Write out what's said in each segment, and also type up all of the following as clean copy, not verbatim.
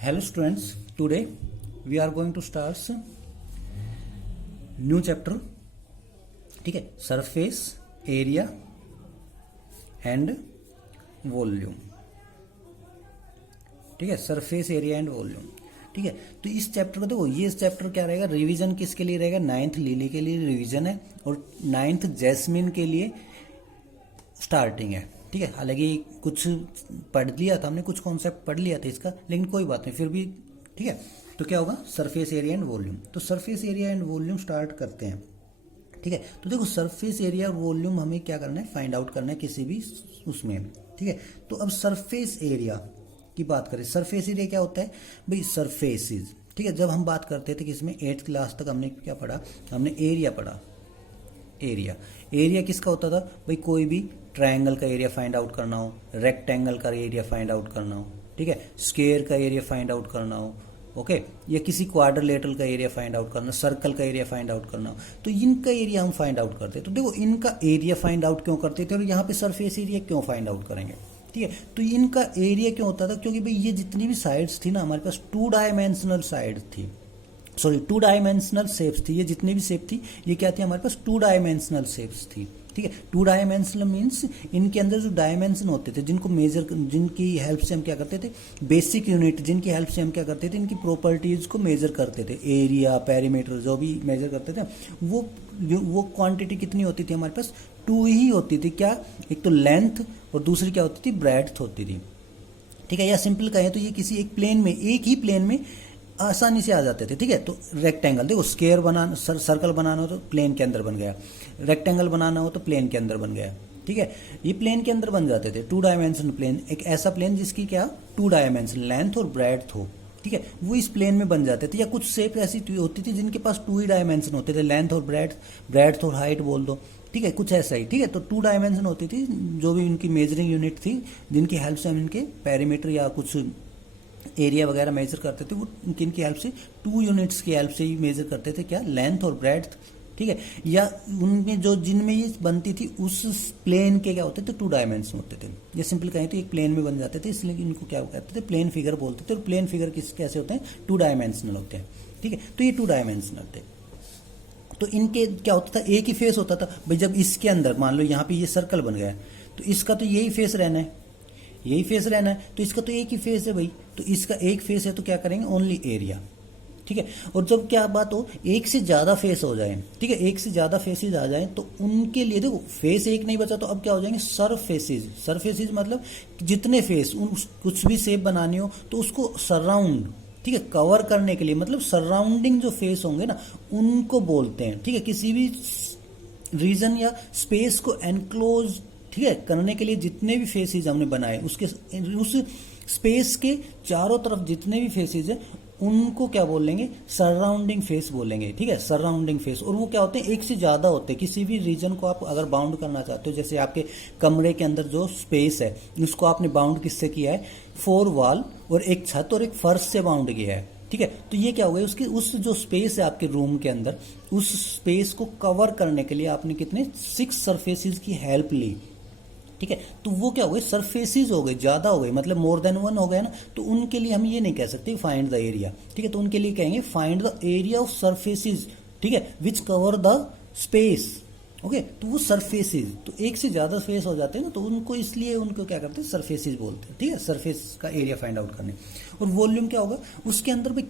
Hello students, today we are going to start new chapter. ठीक है, surface area and volume. ठीक है, surface area and volume. ठीक है, तो इस चैप्टर को देखो, ये चैप्टर क्या रहेगा, रिवीजन किसके लिए रहेगा, 9th लिली के लिए रिवीजन है और 9th जैस्मिन के लिए स्टार्टिंग है. ठीक है, हालांकि कुछ पढ़ लिया था हमने, कुछ कॉन्सेप्ट पढ़ लिया था इसका, लेकिन कोई बात नहीं, फिर भी ठीक है. तो क्या होगा, सरफेस एरिया एंड वॉल्यूम. तो surface area and volume start करते हैं. ठीक है, तो देखो सरफेस एरिया और वॉल्यूम हमें क्या करना है, फाइंड आउट करना है किसी भी उसमें. ठीक है, तो अब सरफेस एरिया की बात करें, सरफेस एरिया क्या होता है भाई, सरफेसिस. ठीक है, जब हम बात करते थे कि इसमें 8th क्लास तक हमने क्या पढ़ा, हमने एरिया पढ़ा. एरिया किसका होता था भाई, कोई भी ट्रायंगल का एरिया फाइंड आउट करना हो, रेक्टेंगल का एरिया फाइंड आउट करना हो, ठीक है, स्क्वायर का एरिया फाइंड आउट करना हो, ओके, या किसी क्वाड्रिलेटरल का एरिया फाइंड आउट करना, सर्कल का एरिया फाइंड आउट करना हो, तो इनका एरिया हम फाइंड आउट करते. तो देखो, इनका एरिया फाइंड आउट क्यों करते थे और यहाँ पे सरफेस एरिया क्यों फाइंड आउट करेंगे. ठीक है, तो इनका एरिया क्यों होता था, क्योंकि भाई ये जितनी भी साइड्स थी ना हमारे पास, 2 डायमेंशनल साइड थी, सॉरी 2 डायमेंशनल शेप्स थी. ये जितनी भी शेप थी ये क्या थी, हमारे पास 2 डायमेंशनल शेप्स थी. ठीक है, 2 डायमेंशनल मीन्स इनके अंदर जो डायमेंशन होते थे, जिनको मेजर, जिनकी हेल्प से हम क्या करते थे, बेसिक यूनिट, जिनकी हेल्प से हम क्या करते थे, इनकी प्रॉपर्टीज को मेजर करते थे, एरिया, पेरीमीटर, जो भी मेजर करते थे, वो क्वांटिटी कितनी होती थी हमारे पास, 2 ही होती थी. क्या, एक तो लेंथ और दूसरी क्या होती थी, ब्रेड्थ होती थी. ठीक है, या सिंपल कहें तो ये किसी एक प्लेन में, एक ही प्लेन में आसानी से आ जाते थे. ठीक है, तो रेक्टेंगल देखो, स्क्वायर बनाना, सर्कल बनाना हो तो प्लेन के अंदर बन गया, रेक्टेंगल बनाना हो तो प्लेन के अंदर बन गया. ठीक है, ये प्लेन के अंदर बन जाते थे. 2 डायमेंशन प्लेन, एक ऐसा प्लेन जिसकी क्या 2 डायमेंशन लेंथ और ब्रेड्थ हो. ठीक है, वो इस प्लेन में बन जाते थे. या कुछ शेप ऐसी होती थी जिनके पास 2 ही डायमेंशन होते थे, लेंथ और ब्रेड्थ और हाइट बोल दो. ठीक है, कुछ ऐसा ही. ठीक है, तो 2 डायमेंशन होती थी, जो भी उनकी मेजरिंग यूनिट थी, जिनकी हेल्प से हम इनके पेरीमीटर या कुछ एरिया वगैरह मेजर करते थे, वो किनकी हेल्प से, 2 यूनिट्स की हेल्प से ही मेजर करते थे, क्या, लेंथ और ब्रेड्थ. ठीक है, या उनमें जो जिनमें ये बनती थी उस प्लेन के क्या होते थे, 2 डायमेंशन होते थे. ये सिंपल कहें तो एक प्लेन में बन जाते थे, इसलिए इनको क्या कहते थे, प्लेन फिगर बोलते थे. और प्लेन फिगर कैसे होते हैं, 2 डायमेंशनल होते हैं. ठीक है, तो ये 2 डायमेंशनल थे. तो इनके क्या होता था, एक ही फेस होता था भाई. जब इसके अंदर मान लो यहाँ पे ये सर्कल बन गया है, तो इसका तो यही फेस रहना है, यही फेस रहना है, तो इसका तो एक ही फेस है भाई, तो इसका एक फेस है, तो क्या करेंगे, ओनली एरिया. ठीक है, और जब क्या बात हो, एक से ज्यादा फेस हो जाए, ठीक है, एक से ज्यादा फेसेस आ जाए, तो उनके लिए देखो, फेस एक नहीं बचा तो अब क्या हो जाएंगे, सरफेसेस. सरफेसेस मतलब जितने फेस, कुछ भी शेप बनानी हो तो उसको सराउंड, ठीक है, कवर करने के लिए, मतलब सराउंडिंग जो फेस होंगे ना, उनको बोलते हैं. ठीक है, किसी भी रीजन या स्पेस को एनक्लोज, ठीक है, करने के लिए जितने भी फेसेस हमने बनाए, उसके उस स्पेस के चारों तरफ जितने भी फेसेस हैं, उनको क्या बोलेंगे, सराउंडिंग फेस बोलेंगे. ठीक है, सराउंडिंग फेस. और वो क्या होते हैं, एक से ज्यादा होते हैं. किसी भी रीजन को आप अगर बाउंड करना चाहते हो, जैसे आपके कमरे के अंदर जो स्पेस है, उसको आपने बाउंड किससे किया है, 4 वॉल और एक छत और एक फर्श से बाउंड किया है. ठीक है, तो ये क्या हो गया, उसकी उस जो स्पेस है आपके रूम के अंदर, उस स्पेस को कवर करने के लिए आपने कितने 6 सरफेसेस की हेल्प ली. ठीक है, तो वो क्या हो गए, सरफेसेस हो गए, ज्यादा हो गए, मतलब मोर देन 1 हो गया ना, तो उनके लिए हम ये नहीं कह सकते फाइंड द एरिया. ठीक है, तो उनके लिए कहेंगे find the area of surfaces. ठीक है, विच कवर द स्पेस. ओके, तो वो सरफेसेस, तो एक से ज्यादा स्पेस हो जाते हैं ना, तो उनको इसलिए उनको क्या करते हैं, सरफेसेस बोलते हैं. ठीक है, सरफेस का एरिया फाइंड आउट करने. और वॉल्यूम क्या होगा, उसके अंदर में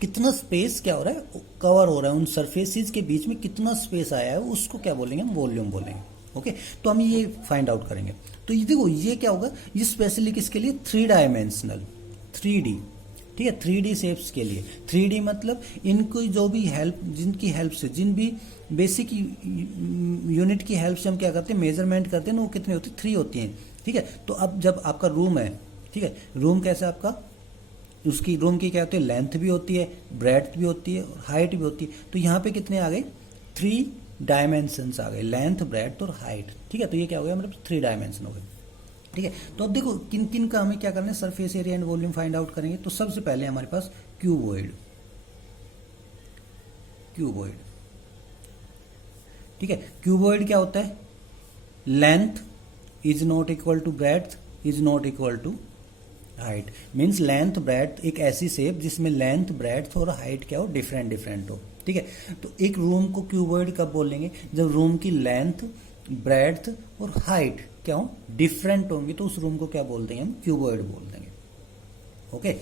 कितना स्पेस क्या हो रहा है, कवर हो रहा है, उन सरफेसेस के बीच में कितना स्पेस आया है, उसको क्या बोलेंगे, हम वॉल्यूम बोलेंगे. ओके, तो हम ये फाइंड आउट करेंगे. तो ये देखो, ये क्या होगा, ये स्पेशली किसके लिए, 3 डायमेंशनल 3D. ठीक है, 3D शेप्स के लिए. 3D मतलब इनको जो भी हेल्प, जिनकी हेल्प से, जिन भी बेसिक यूनिट की हेल्प से हम क्या करते हैं, मेजरमेंट करते हैं ना, वो कितनी होती है, 3 होती हैं. ठीक है, तो अब जब आपका रूम है, ठीक है, रूम कैसा आपका, उसकी रूम की क्या होती है, लेंथ भी होती है, ब्रेड्थ भी होती है और हाइट भी होती है. तो यहाँ पे कितने आ गए, 3 डायमेंशंस आ गए, लेंथ, ब्रेड्थ और हाइट. ठीक है, तो ये क्या हो गया, मतलब 3 डायमेंशन हो गए. ठीक है, तो अब देखो किन किन का हमें क्या करना है, surface area and volume find out करेंगे. तो सबसे पहले हमारे पास क्यूबॉइड. ठीक है, क्यूबॉइड क्या होता है, length is not equal to breadth is not equal to height means length breadth, एक ऐसी शेप जिसमें लेंथ ब्रेड्थ और हाइट क्या हो, डिफरेंट डिफरेंट हो। ठीक है, तो एक रूम को क्यूबॉइड कब बोलेंगे, जब रूम की लेंथ ब्रेड्थ और हाइट क्या हो, डिफरेंट होंगी, तो उस रूम को क्या बोल देंगे हम, क्यूबॉइड बोल देंगे। ओके,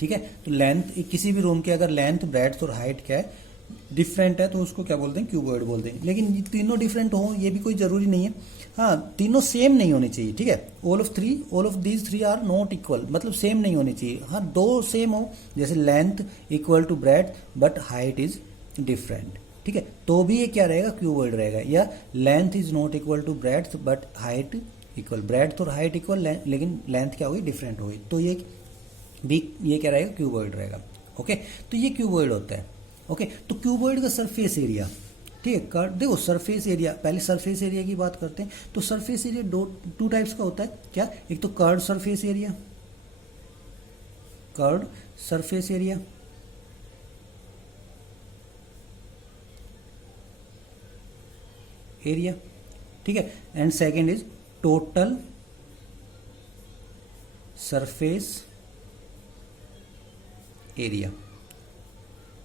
ठीक है, तो लेंथ किसी भी रूम की अगर लेंथ ब्रेड्थ और हाइट क्या है, डिफरेंट है, तो उसको क्या बोलते हैं, क्यूबॉइड बोलते हैं। लेकिन ये तीनों डिफरेंट हो ये भी कोई जरूरी नहीं है, हाँ तीनों सेम नहीं होनी चाहिए। ठीक है, all of these three are not equal, मतलब सेम नहीं होनी चाहिए। हाँ दो सेम हो, जैसे length equal to breadth but height is different, ठीक है, तो भी ये क्या रहेगा, क्यूबॉइड रहेगा। या length is not equal to breadth but height equal, breadth और हाइट इक्वल लेकिन लेंथ क्या होगी, डिफरेंट होगी, तो ये भी ये क्या रहेगा, क्यूबॉइड रहेगा। ओके, तो ये क्यूबॉइड होता है। ओके, तो क्यूबॉइड का सरफेस एरिया, ठीक है, कर्व देखो सरफेस एरिया, पहले सरफेस एरिया की बात करते हैं। तो सरफेस एरिया टू टाइप्स का होता है, क्या, एक तो curved surface area, curved surface area, ठीक है, and second is total surface area.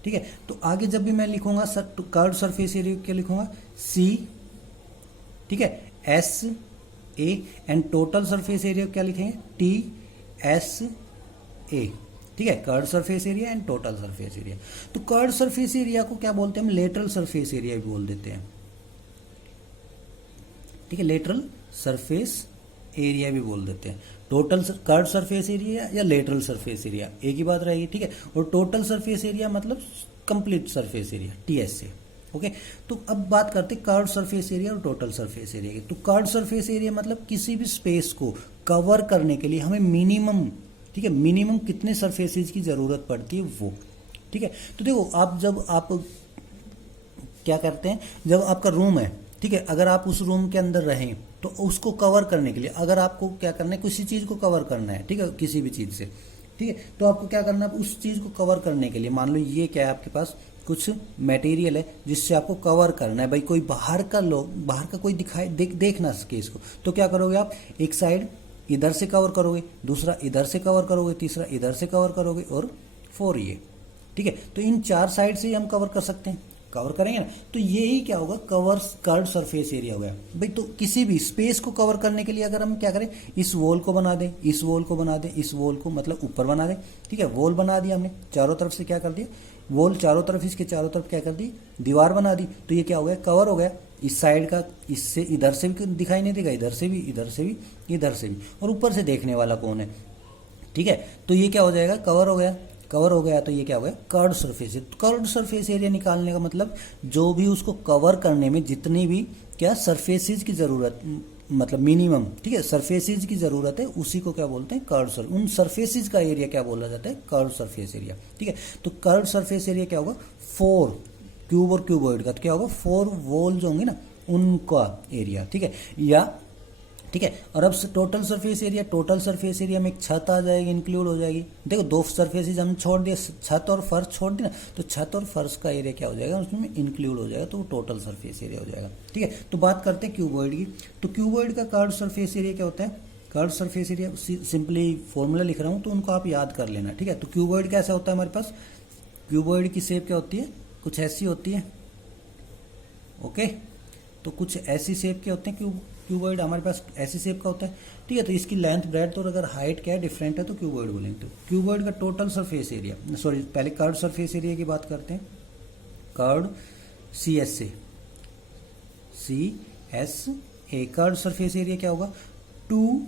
ठीक है, तो आगे जब भी मैं लिखूंगा कर्व्ड सरफेस एरिया क्या लिखूंगा, सी, ठीक है, S A, and total surface area क्या लिखेंगे, टी एस ए। ठीक है, curved surface area and total surface area. तो कर्व्ड सरफेस एरिया को क्या बोलते हैं हम, लेटरल सरफेस एरिया भी बोल देते हैं। ठीक है, लेटरल सरफेस एरिया भी बोल देते हैं। टोटल कर्व्ड सरफेस एरिया या लेटरल सरफेस एरिया एक ही बात रहेगी। ठीक है, और टोटल सरफेस एरिया मतलब complete surface area, TSA. Okay, तो अब बात करते हैं कर्व्ड सरफेस एरिया और टोटल सरफेस एरिया की। तो कर्व्ड सरफेस एरिया मतलब किसी भी स्पेस को कवर करने के लिए हमें मिनिमम, ठीक है, मिनिमम कितने सरफेसेज की जरूरत पड़ती है वो। ठीक है, तो देखो आप जब आप क्या करते हैं, जब आपका रूम है, ठीक है, अगर आप उस रूम के अंदर रहें तो उसको कवर करने के लिए, अगर आपको क्या करना है, किसी चीज को कवर करना है, ठीक है, किसी भी चीज से, ठीक है, तो आपको क्या करना है, उस चीज को कवर करने के लिए, मान लो ये क्या है, आपके पास कुछ मटेरियल है जिससे आपको कवर करना है, भाई कोई बाहर का कोई दिखाई देख ना सके इसको, तो क्या करोगे आप, एक साइड इधर से कवर करोगे, दूसरा इधर से कवर करोगे, तीसरा इधर से कवर करोगे, और 4 ये। ठीक है, तो इन 4 साइड से हम कवर कर सकते हैं, कवर करेंगे ना, तो यही क्या होगा, कर्व्ड सरफेस एरिया हो गया। भाई तो किसी भी स्पेस को कवर करने के लिए अगर हम क्या करें, इस वॉल को बना दें, इस वॉल को बना दें, इस वॉल को मतलब ऊपर बना दें, ठीक है, वॉल बना दिया हमने, चारों तरफ से क्या कर दिया, वॉल चारों तरफ, इसके चारों तरफ क्या कर दी, दीवार बना दी, तो ये क्या हो गया, कवर हो गया। इस साइड का इससे इधर से भी दिखाई नहीं देगा, इधर से भी, इधर से भी, इधर से भी, और ऊपर से देखने वाला कौन है। ठीक है, तो ये क्या हो जाएगा, कवर हो गया। कवर हो गया तो ये क्या हो गया, curved surface. Curved surface area निकालने का मतलब जो भी उसको कवर करने में जितनी भी क्या सरफेसेज की जरूरत, मतलब मिनिमम, ठीक है, सरफेसेज की जरूरत है, उसी को क्या बोलते हैं, कर्व्ड। उन सरफेसेज का एरिया क्या बोला जाता है, कर्व्ड सरफेस एरिया। ठीक है, तो कर्व्ड सरफेस एरिया क्या होगा, 4 क्यूब और क्यूबॉइड का तो क्या होगा, 4 वॉल जो होंगे ना उनका एरिया। ठीक है, या ठीक है, और अब total surface area, total surface area में एक छत आ जाएगी, इंक्लूड हो जाएगी। देखो 2 सरफेसेज हम छोड़ दिए, छत और फर्श छोड़ दिया ना, तो छत और फर्श का एरिया क्या हो जाएगा, उसमें इंक्लूड हो जाएगा, तो वो टोटल सरफेस एरिया हो जाएगा। ठीक है, तो बात करते हैं क्यूबॉइड की। तो क्यूबॉइड का कर्व्ड सरफेस एरिया क्या होता है, curved surface area simply formula लिख रहा हूँ तो उनको आप याद कर लेना। ठीक है, तो क्यूबॉइड कैसा होता है हमारे पास, क्यूबॉइड की शेप क्या होती है, कुछ ऐसी होती है। ओके, तो कुछ ऐसी शेप के होते हैं क्यूबॉइड हमारे पास ऐसी शेप का होता है। ठीक है, तो इसकी लेंथ ब्रेड्थ और अगर हाइट क्या है डिफरेंट है तो क्यूबॉइड बोलेंगे। तो क्यूबॉइड का टोटल सरफेस एरिया, सॉरी पहले कर्व्ड सरफेस एरिया की बात करते हैं। Curved CSA curved surface area क्या होगा, 2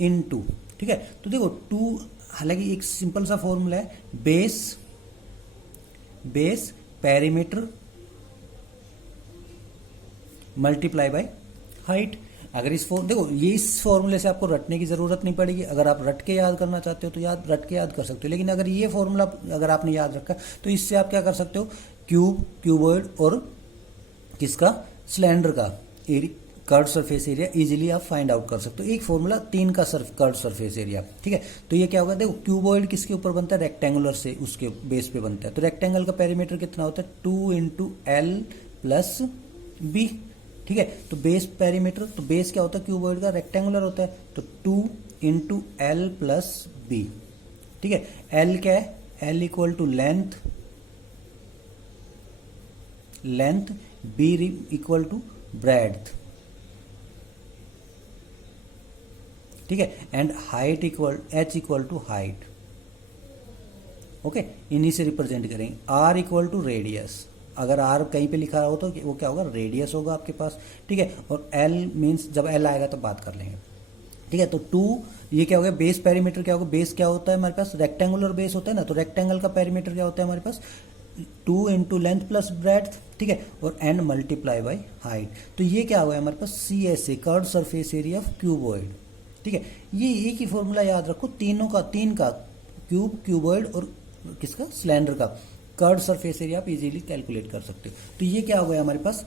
× ठीक है, तो देखो 2, हालांकि एक सिंपल सा फॉर्मूला है, base perimeter multiply by height. अगर देखो ये इस फॉर्मूले से आपको रटने की जरूरत नहीं पड़ेगी, अगर आप रट के याद करना चाहते हो तो रट के याद कर सकते हो, लेकिन अगर ये फॉर्मूला अगर आपने याद रखा तो इससे आप क्या कर सकते हो, क्यूबॉइड और किसका, सिलेंडर का कर्व्ड सरफेस एरिया इजीली आप फाइंड आउट कर सकते हो। एक फॉर्मूला 3 का कर्व्ड सरफेस एरिया। ठीक है, तो ये क्या होगा, देखो क्यूबॉइड किसके ऊपर बनता है, रेक्टेंगुलर से उसके बेस पे बनता है। तो रेक्टेंगल का पेरीमीटर कितना होता है, 2 × L + B। ठीक है, तो बेस पेरीमीटर, तो बेस क्या होता है क्यूबॉइड का, रेक्टेंगुलर होता है, तो 2 × L + बी। ठीक है, एल क्या है, L equal to length, B equal to breadth. ठीक है, and height equal H equal to height. Okay, इन्हीं से रिप्रेजेंट करेंगे। आर इक्वल टू रेडियस, अगर आर कहीं पे लिखा हो तो वो क्या होगा, रेडियस होगा आपके पास। ठीक है, और एल मीन्स जब एल आएगा तब बात कर लेंगे। ठीक है, तो 2 ये क्या हो गया, बेस पेरीमीटर क्या होगा, बेस क्या होता है हमारे पास, रेक्टेंगुलर बेस होता है ना, तो रेक्टेंगल का पेरीमीटर क्या होता है हमारे पास, 2 इंटू लेंथ प्लस ब्रेड्थ। ठीक है, और एंड मल्टीप्लाई बाई हाइट। तो ये क्या हुआ है हमारे पास, C S A, curved surface area of cuboid. ठीक है, ये एक ही फॉर्मूला याद रखो, तीन का क्यूब, क्यूबॉइड और किसका, सिलेंडर का कर्व्ड सरफेस एरिया आप इजीली कैलकुलेट कर सकते हो। तो ये क्या हो गया हमारे पास,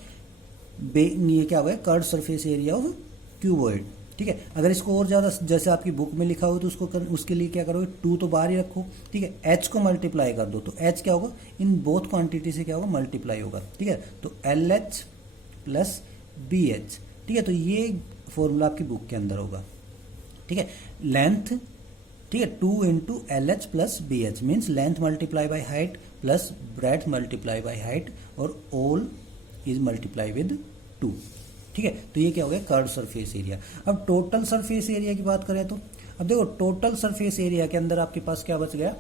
ये क्या हो गया, curved surface area of cuboid. ठीक है, अगर इसको और ज्यादा जैसे आपकी बुक में लिखा हो तो उसके लिए क्या करोगे, 2 तो बाहर ही रखो। ठीक है, एच को मल्टीप्लाई कर दो, तो एच क्या होगा, इन बोथ क्वांटिटी से क्या होगा, मल्टीप्लाई होगा। ठीक है, तो L H plus B H. ठीक है, तो ये फॉर्मूला आपकी बुक के अंदर होगा। ठीक है, लेंथ, ठीक है, 2 into L H plus B H means length multiply by height plus breadth multiply by height और ऑल इज मल्टीप्लाई विद 2। ठीक है, तो ये क्या हो गया, कर्व्ड सरफेस एरिया। अब टोटल सरफेस एरिया की बात करें तो अब देखो, टोटल सरफेस एरिया के अंदर आपके पास क्या बच गया,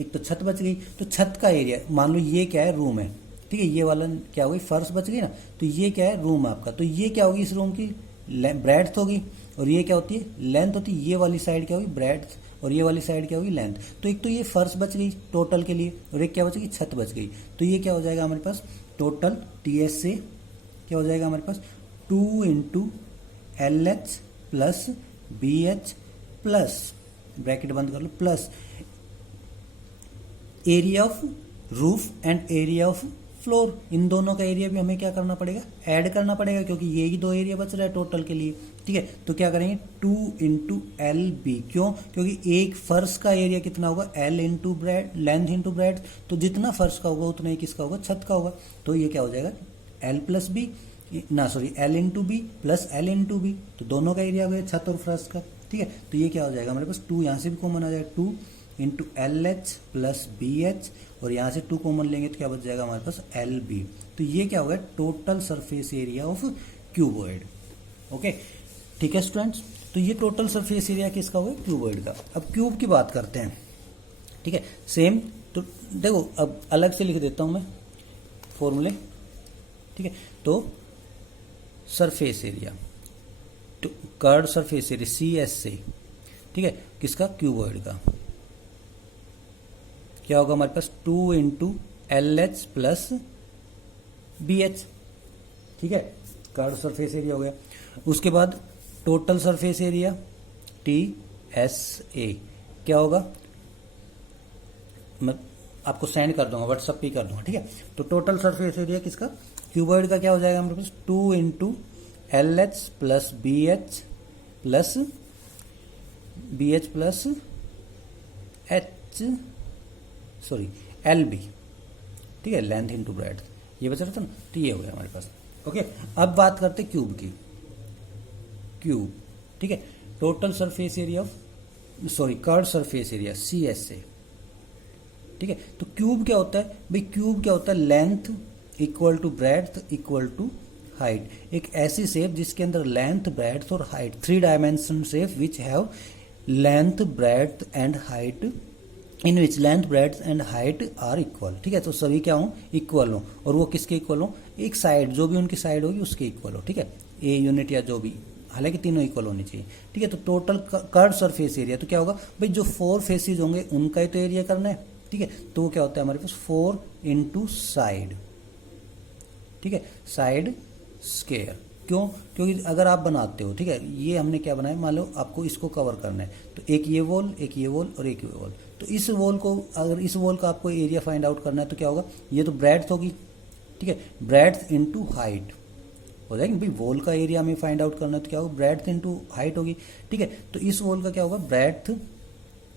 एक तो छत बच गई। तो छत का एरिया, मान लो ये क्या है, रूम है। ठीक है, ये वाला क्या हो गई, फर्श बच गई ना, तो ये क्या है, रूम आपका। तो ये क्या होगी, इस रूम की ब्रेड्थ होगी, और ये क्या होती है, लेंथ होती है। ये वाली साइड क्या होगी, ब्रेड्थ, और ये वाली साइड क्या होगी, लेंथ। तो एक तो ये फर्श बच गई टोटल के लिए, और एक क्या बच गई, छत बच गई। तो ये क्या हो जाएगा हमारे पास, टोटल टी एस से क्या हो जाएगा हमारे पास, 2 into L H plus B H plus, bracket बंद कर लो, plus area of roof and area of floor. इन दोनों का एरिया भी हमें क्या करना पड़ेगा, ऐड करना पड़ेगा, क्योंकि ये ही 2 एरिया बच रहा है टोटल के लिए। ठीक है, तो क्या करेंगे, 2 इंटू एल बी। क्यों, क्योंकि एक फर्श का एरिया कितना होगा, L into breadth, length into breadth. तो जितना फर्श का होगा उतना ही किसका होगा, छत का होगा। तो ये क्या हो जाएगा, L plus B, L into B plus L into B. तो दोनों का एरिया हो गया छत और फर्श का। ठीक है, तो ये क्या हो जाएगा हमारे पास, 2 यहाँ से भी कॉमन आ जाएगा, 2 into L H plus B H, और यहाँ से 2 कॉमन लेंगे तो क्या बच जाएगा हमारे पास, एल बी। तो ये क्या होगा, total surface area of cuboid. Okay, ठीक है स्टूडेंट्स, तो ये टोटल सरफेस एरिया किसका होगा, क्यूबॉइड का। अब क्यूब की बात करते हैं। ठीक है, सेम, तो देखो अब अलग से लिख देता हूं मैं फॉर्मूले। ठीक है, तो सरफेस एरिया, तो curved surface area C S से, ठीक है, किसका, क्यूबॉइड का, क्या होगा हमारे पास, 2 into L H plus B H. ठीक है, कर्व्ड सरफेस एरिया हो गया। उसके बाद total surface area T S A क्या होगा, मैं आपको सेंड कर दूंगा, व्हाट्सएप पे कर दूंगा। ठीक है, तो टोटल सरफेस एरिया किसका, क्यूबॉइड का क्या हो जाएगा हमारे पास, 2 into L H plus B H plus H, sorry L B. ठीक है, लेंथ इंटू ब्रेड्थ, ये बचा रहा था ना, तो ये हो गया हमारे पास। ओके, अब बात करते क्यूब की। क्यूब, ठीक है, total surface area of, sorry curved surface area C S से। ठीक है, तो क्यूब क्या होता है भाई, क्यूब क्या होता है, length equal to breadth equal to height. एक ऐसी शेप जिसके अंदर लेंथ, ब्रेड्थ और height, 3 dimension shape which have length, breadth and height, in which length, breadth and height are equal. ठीक है, तो सभी क्या हो, इक्वल हो, और वो किसके इक्वल हो, एक साइड, जो भी उनकी साइड होगी उसके इक्वल हो। ठीक है, ए यूनिट या जो भी, हालांकि तीनों इक्वल होनी चाहिए। ठीक है, तो टोटल कर्व्ड सरफेस एरिया, तो क्या होगा भाई, जो 4 फेसेज होंगे उनका ही तो एरिया करना है। ठीक है, तो वो क्या होता है हमारे पास, 4 इंटू साइड। ठीक है, साइड स्क्वायर। क्यों, क्योंकि अगर आप बनाते हो, ठीक है, ये हमने क्या बनाया, मान लो आपको इसको कवर करना है, तो एक ये वॉल, एक ये वॉल और एक ये वॉल। तो इस वॉल को, अगर इस वॉल का आपको एरिया फाइंड आउट करना है तो क्या होगा, ये तो ब्रेड्थ होगी। ठीक है, ब्रेड्थ इंटू हाइट हो जाएगी भाई, वॉल का एरिया हमें फाइंड आउट करना है तो क्या होगा, ब्रेड्थ इंटू हाइट होगी। ठीक है, तो इस वॉल का क्या होगा, ब्रेड्थ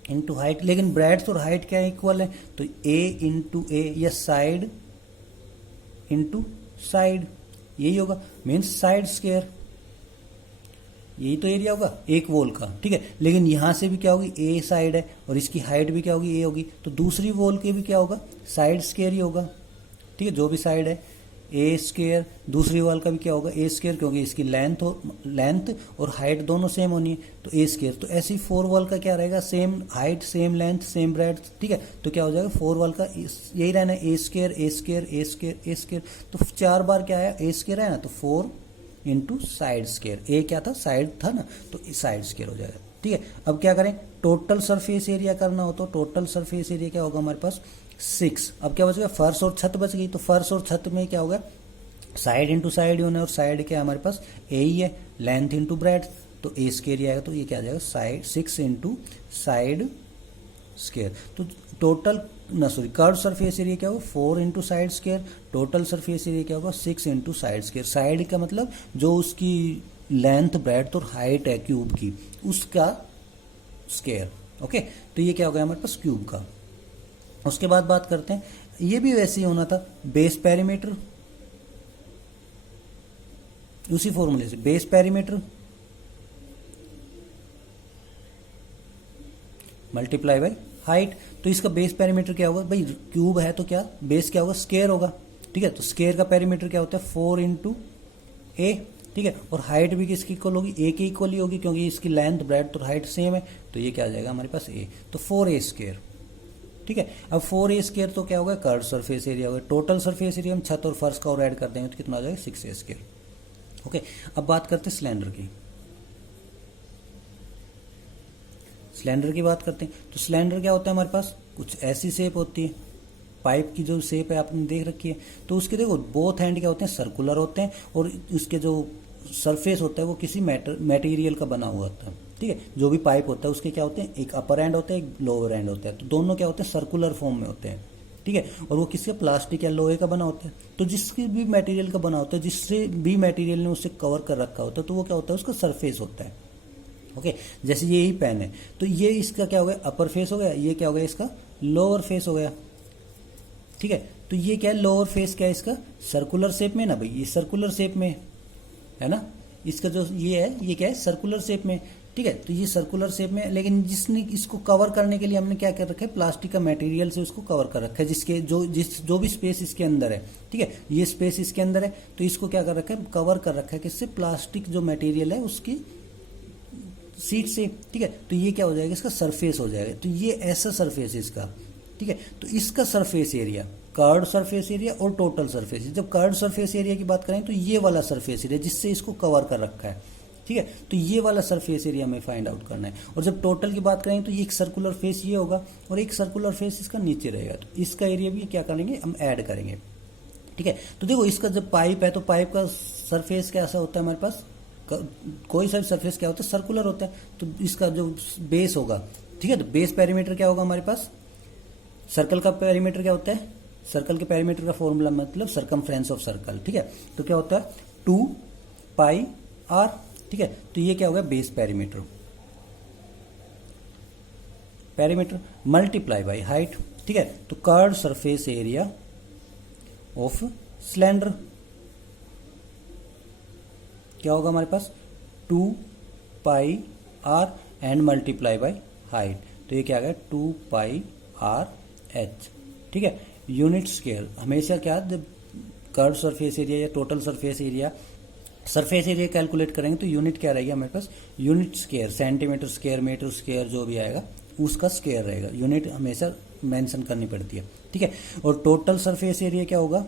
इंटू हाइट, लेकिन ब्रेड्थ और हाइट क्या इक्वल है, तो ए इंटू ए, या साइड इंटू साइड, यही होगा, मीन्स साइड स्क्वायर। यही तो एरिया होगा एक वॉल का, ठीक है। लेकिन यहाँ से भी क्या होगी, ए साइड है और इसकी हाइट भी क्या होगी, ए होगी, तो दूसरी वॉल के भी क्या होगा, साइड स्क्वायर ही होगा, ठीक है। जो भी साइड है ए स्क्वायर, दूसरी वॉल का भी क्या होगा, ए स्क्वायर, क्योंकि इसकी लेंथ और हाइट दोनों सेम होनी है, तो ए स्क्वायर। तो ऐसी 4 वॉल का क्या रहेगा, same height, same length, same breadth, ठीक है। तो क्या हो जाएगा, 4 वॉल का यही रहना है, ए स्क्वायर ए स्क्वायर ए स्क्वायर ए स्क्वायर। तो 4 बार क्या आया, ए स्क्वायर है ना, तो 4 इंटू साइड स्क्वायर, ए क्या था, साइड था ना, तो साइड स्क्वायर हो जाएगा, ठीक है। अब क्या करें, टोटल सरफेस एरिया करना हो तो टोटल सरफेस एरिया क्या होगा हमारे पास, 6। अब क्या बचेगा, फर्श और छत बच गई, तो फर्श और छत में क्या होगा, साइड इंटू साइड ही होना है, और साइड क्या हमारे पास ए ही है, लेंथ इंटू ब्रेड्थ, तो ए स्क्वायर आएगा, तो ये क्या आ जाएगा, साइड 6 इंटू साइड स्क्वायर। तो टोटल कर्व सरफेस एरिया क्या होगा, 4 into side square, total surface area क्या होगा, 6 इंटू साइड स्क्वायर। साइड का मतलब जो उसकी लेंथ ब्रेड्थ और हाइट है क्यूब की, उसका स्क्वायर, ओके। तो ये क्या हो गया हमारे पास, क्यूब का। उसके बाद बात करते हैं, ये भी वैसे ही होना था, बेस पेरीमीटर, उसी फॉर्मूले से, base perimeter multiply by height. तो इसका बेस पेरीमीटर क्या होगा भाई, क्यूब है तो क्या बेस क्या होगा, स्क्वायर होगा, ठीक है। तो स्क्वायर का पेरीमीटर क्या होता है, 4 इंटू ए, ठीक है। और हाइट भी किसकी इक्वल होगी, ए की इक्वल ही होगी, क्योंकि इसकी लेंथ ब्रेड्थ और हाइट सेम है, तो ये क्या आ जाएगा हमारे पास ए, तो 4a स्क्वायर, ठीक है। अब 4a स्क्वायर तो क्या होगा, कर्व सरफेस एरिया होगा। टोटल सरफेस एरिया हम छत और फर्श का और ऐड कर देंगे तो कितना आ जाएगा, 6a स्क्वायर, ओके। अब बात करते हैं सिलेंडर की, सिलेंडर की बात करते हैं। तो सिलेंडर क्या होता है हमारे पास, कुछ ऐसी शेप होती है, पाइप की जो शेप है आपने देख रखी है, तो उसके देखो बोथ एंड क्या होते हैं, सर्कुलर होते हैं, और उसके जो सरफेस होता है वो किसी मटेरियल का बना हुआ होता है, ठीक है। जो भी पाइप होता है उसके क्या होते हैं, एक अपर एंड होता है, एक लोअर एंड होता है, तो दोनों क्या होते हैं, सर्कुलर फॉर्म में होते हैं, ठीक है। और वो किसका, प्लास्टिक या लोहे का बना होता है। तो जिसकी भी मटेरियल का बना होता है, जिससे भी मटेरियल ने उसे कवर कर रखा होता है, तो वो क्या होता है, उसका सरफेस होता है, ओके। जैसे ये ही पेन है, तो ये इसका क्या हो गया, अपर फेस हो गया, ये क्या हो गया, इसका लोअर फेस हो गया, ठीक है। तो ये क्या है, लोअर फेस क्या है इसका, सर्कुलर शेप में ना भाई, ये सर्कुलर शेप में है ना, इसका जो ये है ये क्या है, सर्कुलर शेप में, ठीक है। तो ये सर्कुलर शेप में, लेकिन जिसने इसको कवर करने के लिए हमने क्या कर रखा है, प्लास्टिक का मटेरियल से उसको कवर कर रखा है, जिसके जो भी स्पेस इसके अंदर है, ठीक है। ये स्पेस इसके अंदर है, तो इसको क्या कर रखा है, कवर कर रखा है किससे, प्लास्टिक जो मटेरियल है उसकी सीट से, ठीक है। तो ये क्या हो जाएगा, इसका सरफेस हो जाएगा। तो ये ऐसा सरफेस है इसका, ठीक है। तो इसका surface area, curved surface area और टोटल सरफेस, जब कर्व्ड सरफेस एरिया की बात करें तो ये वाला सरफेस एरिया जिससे इसको कवर कर रखा है, ठीक है। तो ये वाला सरफेस एरिया हमें फाइंड आउट करना है। और जब टोटल की बात करें तो ये एक सर्कुलर फेस ये होगा और एक सर्कुलर फेस इसका नीचे रहेगा, तो इसका एरिया भी क्या करेंगे, हम ऐड करेंगे, ठीक है। तो देखो इसका जब पाइप है तो पाइप का सरफेस कैसा होता है हमारे पास, कोई सा भी सरफेस क्या होता है, सर्कुलर होता है। तो इसका जो बेस होगा, ठीक है, तो बेस पेरीमीटर क्या होगा हमारे पास, सर्कल का पेरीमीटर क्या होता है, सर्कल के पेरीमीटर का फॉर्मूला मतलब सरकमफ्रेंस ऑफ सर्कल, ठीक है। तो क्या होता है 2 पाई आर, ठीक है। तो ये क्या होगा base perimeter, perimeter multiply by height, ठीक है। तो curved surface area of cylinder क्या होगा हमारे पास 2 pi r and multiply by height, तो ये क्या आ गया 2 पाई आर एच, ठीक है। यूनिट स्केयर हमेशा क्या, जब कर्व सरफेस एरिया या टोटल सरफेस एरिया कैलकुलेट करेंगे तो यूनिट क्या रहेगी हमारे पास, unit square, centimetre square, metre square, जो भी आएगा उसका स्केयर रहेगा, यूनिट हमेशा मेंशन करनी पड़ती है, ठीक है। और टोटल सरफेस एरिया क्या होगा,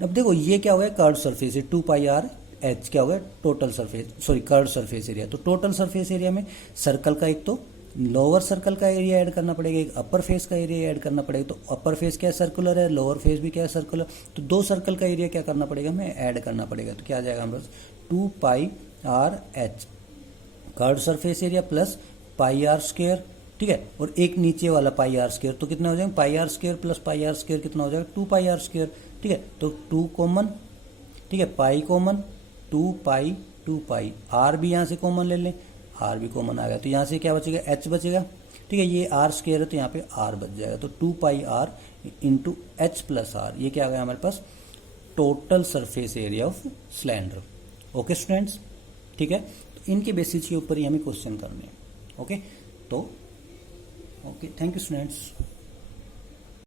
अब देखो ये क्या होगा curve surface, 2 pi r H क्या होगा total surface, sorry curve surface area. तो टोटल सरफेस एरिया में सर्कल का एक तो लोअर सर्कल का एरिया ऐड करना पड़ेगा, एक अपर फेस का एरिया ऐड करना पड़ेगा। तो अपर फेस क्या है, सर्कुलर है, लोअर फेस भी क्या है, सर्कुलर। तो 2 सर्कल का एरिया क्या करना पड़ेगा, हमें ऐड करना पड़ेगा। तो क्या आ जाएगा हमारे पास 2 pi r h curve surface area plus pi r square, ठीक है। और एक नीचे वाला पाई आर स्क्वायर, तो कितना हो जाएगा pi r square plus pi r square कितना हो जाएगा 2 पाई आर स्क्वायर, ठीक है। तो 2 कॉमन, ठीक है, पाई कॉमन, 2 पाई आर भी यहाँ से कॉमन ले लें, आर भी कॉमन आ गया, तो यहाँ से क्या बचेगा एच बचेगा, ठीक है। ये आर स्क्वायर है तो यहाँ पे आर बच जाएगा, तो 2 pi r into h plus r, ये क्या आ गया हमारे पास total surface area of cylinder, okay students, ठीक है। तो इनके बेसिस के ऊपर ही हमें क्वेश्चन करने हैं। ओके, तो ओके, थैंक यू स्टूडेंट्स।